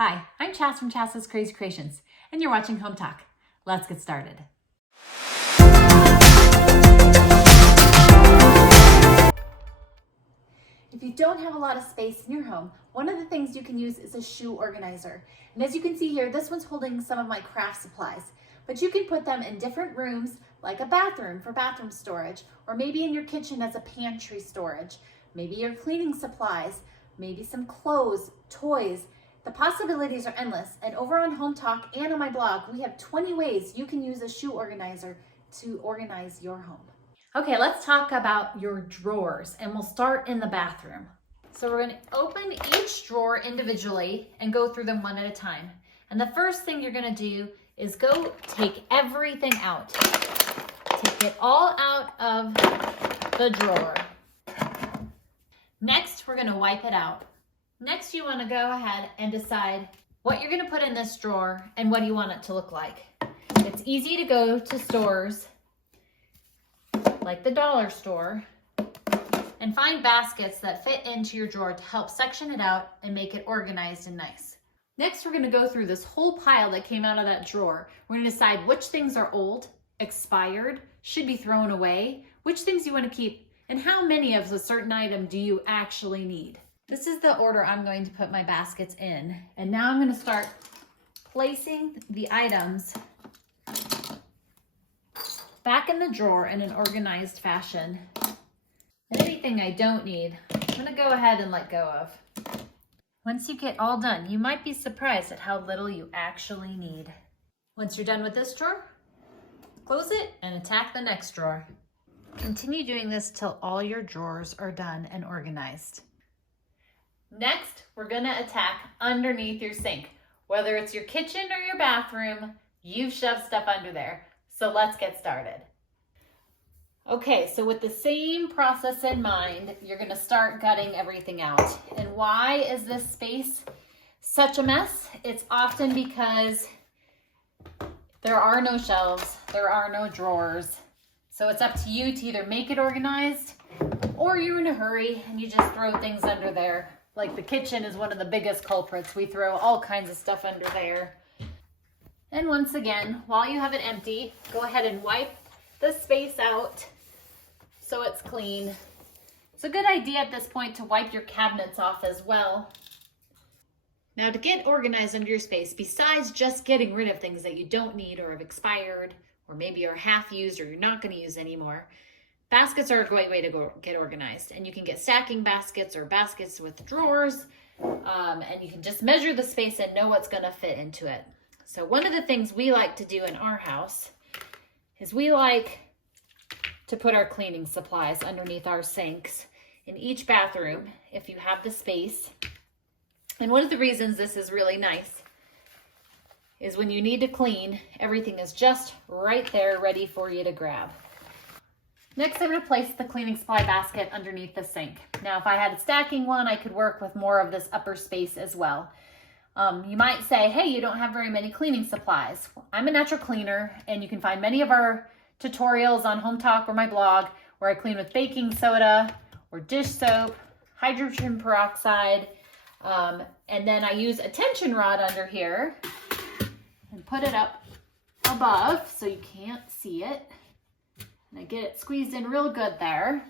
Hi, I'm Chas from Chas's Crazy Creations, and you're watching Hometalk. Let's get started. If you don't have a lot of space in your home, one of the things you can use is a shoe organizer. And as you can see here, this one's holding some of my craft supplies, but you can put them in different rooms, like a bathroom for bathroom storage, or maybe in your kitchen as a pantry storage, maybe your cleaning supplies, maybe some clothes, toys. The possibilities are endless, and over on Hometalk and on my blog, we have 20 ways you can use a shoe organizer to organize your home. Okay, let's talk about your drawers, and we'll start in the bathroom. So we're going to open each drawer individually and go through them one at a time. And the first thing you're going to do is go take everything out. Take it all out of the drawer. Next, we're going to wipe it out. Next, you want to go ahead and decide what you're going to put in this drawer and what do you want it to look like. It's easy to go to stores like the dollar store and find baskets that fit into your drawer to help section it out and make it organized and nice. Next, we're going to go through this whole pile that came out of that drawer. We're going to decide which things are old, expired, should be thrown away, which things you want to keep, and how many of a certain item do you actually need. This is the order I'm going to put my baskets in. And now I'm going to start placing the items back in the drawer in an organized fashion. And anything I don't need, I'm going to go ahead and let go of. Once you get all done, you might be surprised at how little you actually need. Once you're done with this drawer, close it and attack the next drawer. Continue doing this till all your drawers are done and organized. Next, we're gonna attack underneath your sink. Whether it's your kitchen or your bathroom, you've shoved stuff under there. So let's get started. Okay, so with the same process in mind, you're gonna start gutting everything out. And why is this space such a mess? It's often because there are no shelves, there are no drawers. So it's up to you to either make it organized or you're in a hurry and you just throw things under there. Like the kitchen is one of the biggest culprits. We throw all kinds of stuff under there. And once again, while you have it empty, go ahead and wipe the space out so it's clean. It's a good idea at this point to wipe your cabinets off as well. Now to get organized under your space, besides just getting rid of things that you don't need or have expired, or maybe are half used or you're not going to use anymore, baskets are a great way to get organized. And you can get stacking baskets or baskets with drawers, and you can just measure the space and know what's going to fit into it. So one of the things we like to do in our house is we like to put our cleaning supplies underneath our sinks in each bathroom if you have the space. And one of the reasons this is really nice is when you need to clean, everything is just right there ready for you to grab. Next, I'm going to place the cleaning supply basket underneath the sink. Now, if I had a stacking one, I could work with more of this upper space as well. You might say, hey, you don't have very many cleaning supplies. Well, I'm a natural cleaner, and you can find many of our tutorials on Hometalk or my blog where I clean with baking soda or dish soap, hydrogen peroxide, and then I use a tension rod under here and put it up above so you can't see it. And I get it squeezed in real good there.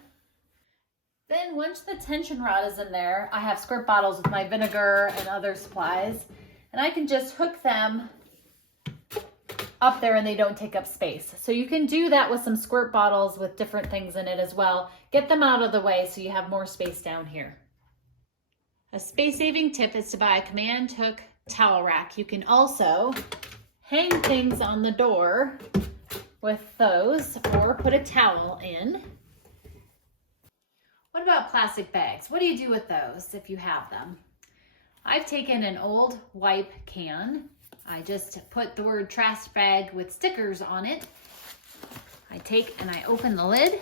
Then once the tension rod is in there, I have squirt bottles with my vinegar and other supplies. And I can just hook them up there and they don't take up space. So you can do that with some squirt bottles with different things in it as well. Get them out of the way so you have more space down here. A space-saving tip is to buy a command hook towel rack. You can also hang things on the door with those or put a towel in. What about plastic bags? What do you do with those if you have them? I've taken an old wipe can. I just put the word trash bag with stickers on it. I take and I open the lid.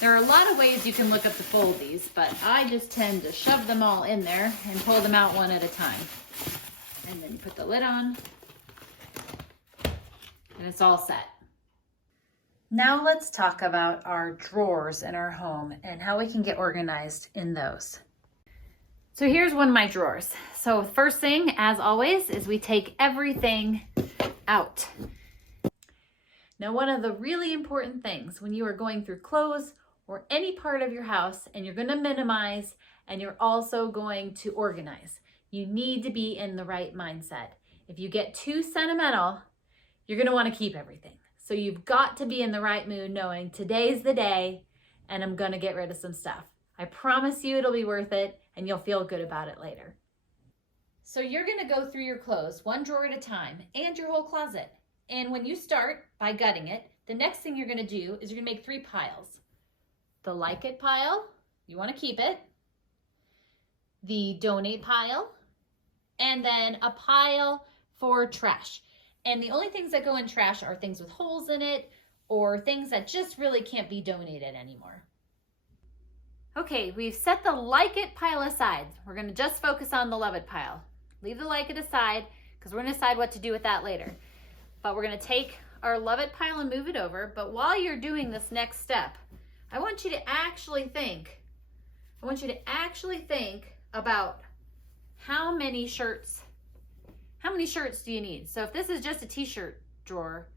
There are a lot of ways you can look up to fold these, but I just tend to shove them all in there and pull them out one at a time. And then you put the lid on and it's all set. Now let's talk about our drawers in our home and how we can get organized in those. So here's one of my drawers. So first thing, as always, is we take everything out. Now, one of the really important things when you are going through clothes or any part of your house and you're going to minimize and you're also going to organize, you need to be in the right mindset. If you get too sentimental, you're going to want to keep everything. So you've got to be in the right mood knowing today's the day and I'm going to get rid of some stuff. I promise you it'll be worth it and you'll feel good about it later. So you're going to go through your clothes one drawer at a time and your whole closet. And when you start by gutting it, the next thing you're going to do is you're going to make 3 piles. The like it pile, you want to keep it. The donate pile, and then a pile for trash. And the only things that go in trash are things with holes in it or things that just really can't be donated anymore. Okay, we've set the like it pile aside. We're going to just focus on the love it pile. Leave the like it aside because we're going to decide what to do with that later. But we're going to take our love it pile and move it over. But while you're doing this next step, I want you to actually think about how many shirts do you need? So if this is just a t-shirt drawer,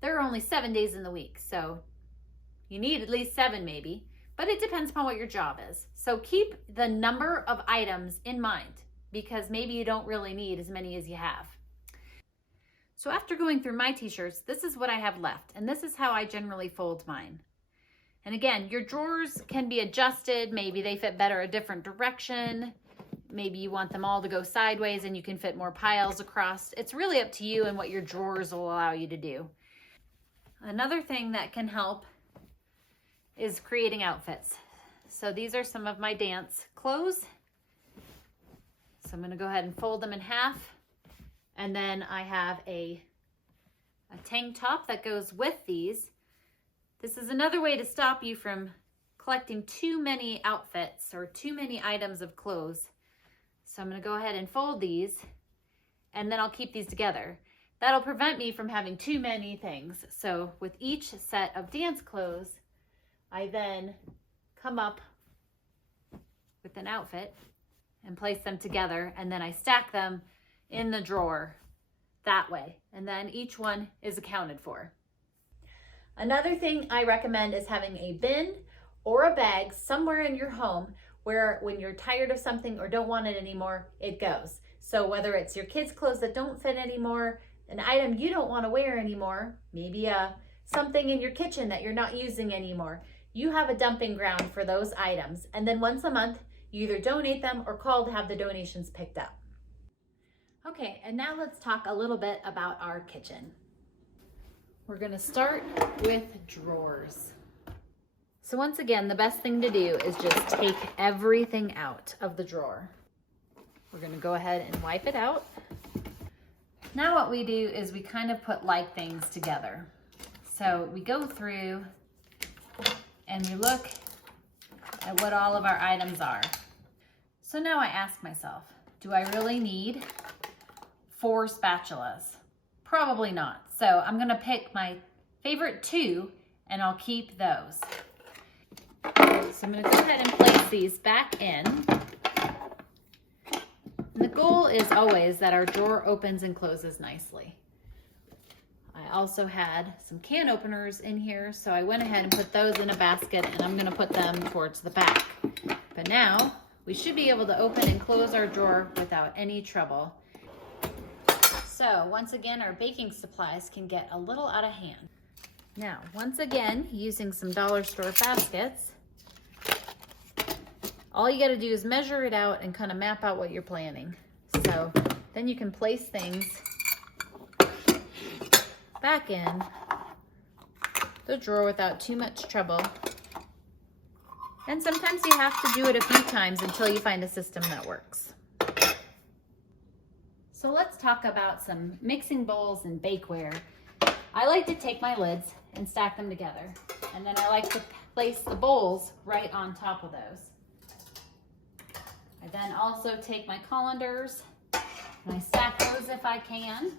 there are only 7 days in the week. So you need at least 7 maybe, but it depends upon what your job is. So keep the number of items in mind because maybe you don't really need as many as you have. So after going through my t-shirts, this is what I have left. And this is how I generally fold mine. And again, your drawers can be adjusted. Maybe they fit better a different direction. Maybe you want them all to go sideways and you can fit more piles across. It's really up to you and what your drawers will allow you to do. Another thing that can help is creating outfits. So these are some of my dance clothes. So I'm going to go ahead and fold them in half. And then I have a tank top that goes with these. This is another way to stop you from collecting too many outfits or too many items of clothes. So I'm going to go ahead and fold these and then I'll keep these together. That'll prevent me from having too many things. So with each set of dance clothes, I then come up with an outfit and place them together and then I stack them in the drawer that way. And then each one is accounted for. Another thing I recommend is having a bin or a bag somewhere in your home where when you're tired of something or don't want it anymore, it goes. So whether it's your kids' clothes that don't fit anymore, an item you don't want to wear anymore, maybe something in your kitchen that you're not using anymore, you have a dumping ground for those items. And then once a month, you either donate them or call to have the donations picked up. Okay, and now let's talk a little bit about our kitchen. We're going to start with drawers. So once again, the best thing to do is just take everything out of the drawer. We're going to go ahead and wipe it out. Now what we do is we kind of put like things together. So we go through and we look at what all of our items are. So now I ask myself, do I really need 4 spatulas? Probably not. So I'm going to pick my favorite 2 and I'll keep those. So I'm going to go ahead and place these back in. And the goal is always that our drawer opens and closes nicely. I also had some can openers in here, so I went ahead and put those in a basket and I'm going to put them towards the back. But now we should be able to open and close our drawer without any trouble. So once again, our baking supplies can get a little out of hand. Now, once again, using some dollar store baskets, all you got to do is measure it out and kind of map out what you're planning. So then you can place things back in the drawer without too much trouble. And sometimes you have to do it a few times until you find a system that works. So let's talk about some mixing bowls and bakeware. I like to take my lids and stack them together. And then I like to place the bowls right on top of those. I then also take my colanders and I stack those if I can.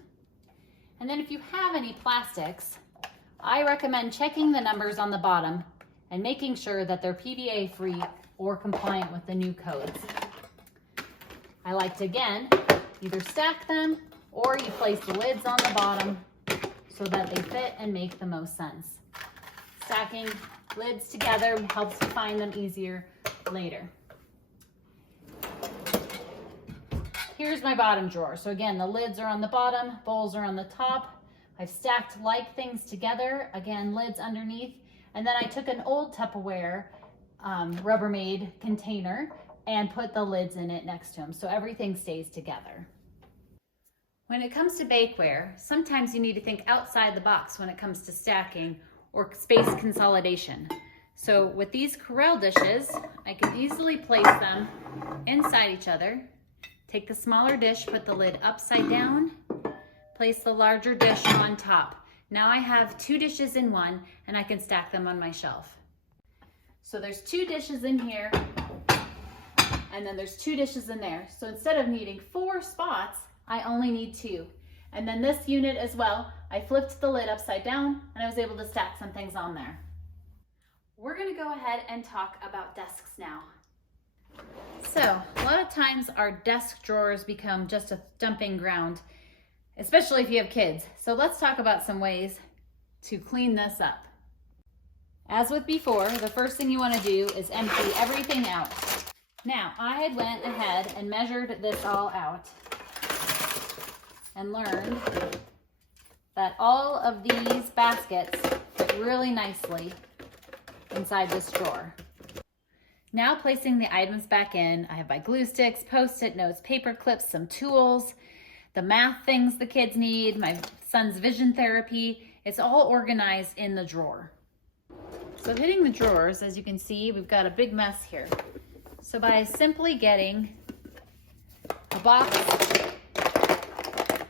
And then if you have any plastics, I recommend checking the numbers on the bottom and making sure that they're PVA free or compliant with the new codes. I like to, again, either stack them or you place the lids on the bottom so that they fit and make the most sense. Stacking lids together helps you find them easier later. Here's my bottom drawer. So again, the lids are on the bottom, bowls are on the top. I've stacked like things together, again, lids underneath. And then I took an old Tupperware Rubbermaid container and put the lids in it next to them so everything stays together. When it comes to bakeware, sometimes you need to think outside the box when it comes to stacking or space consolidation. So with these Corelle dishes, I can easily place them inside each other. Take the smaller dish, put the lid upside down, place the larger dish on top. Now I have 2 dishes in one and I can stack them on my shelf. So there's 2 dishes in here and then there's 2 dishes in there. So instead of needing 4 spots, I only need 2. And then this unit as well, I flipped the lid upside down and I was able to stack some things on there. We're gonna go ahead and talk about desks now. So a lot of times our desk drawers become just a dumping ground, especially if you have kids. So let's talk about some ways to clean this up. As with before, the first thing you want to do is empty everything out. Now, I had went ahead and measured this all out and learned that all of these baskets fit really nicely inside this drawer. Now placing the items back in, I have my glue sticks, Post-it notes, paper clips, some tools, the math things the kids need, my son's vision therapy. It's all organized in the drawer. So hitting the drawers, as you can see, we've got a big mess here. So by simply getting a box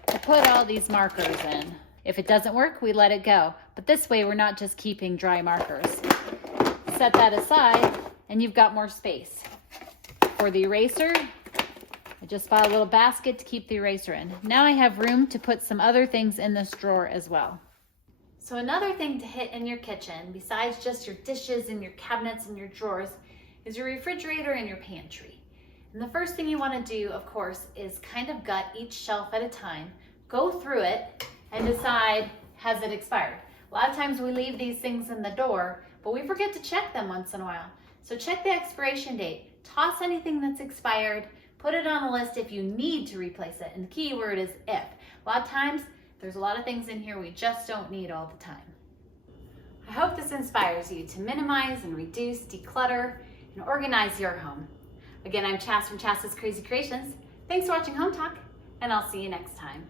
to put all these markers in. If it doesn't work, we let it go. But this way, we're not just keeping dry markers. Set that aside, and you've got more space. For the eraser, I just bought a little basket to keep the eraser in. Now I have room to put some other things in this drawer as well. So another thing to hit in your kitchen, besides just your dishes and your cabinets and your drawers, is your refrigerator and your pantry. And the first thing you want to do, of course, is kind of gut each shelf at a time, go through it, and decide, has it expired? A lot of times we leave these things in the door, but we forget to check them once in a while. So check the expiration date, toss anything that's expired, put it on a list if you need to replace it. And the key word is if. A lot of times, there's a lot of things in here we just don't need all the time. I hope this inspires you to minimize and reduce, declutter, and organize your home. Again, I'm Chas from Chas's Crazy Creations. Thanks for watching Home Talk, and I'll see you next time.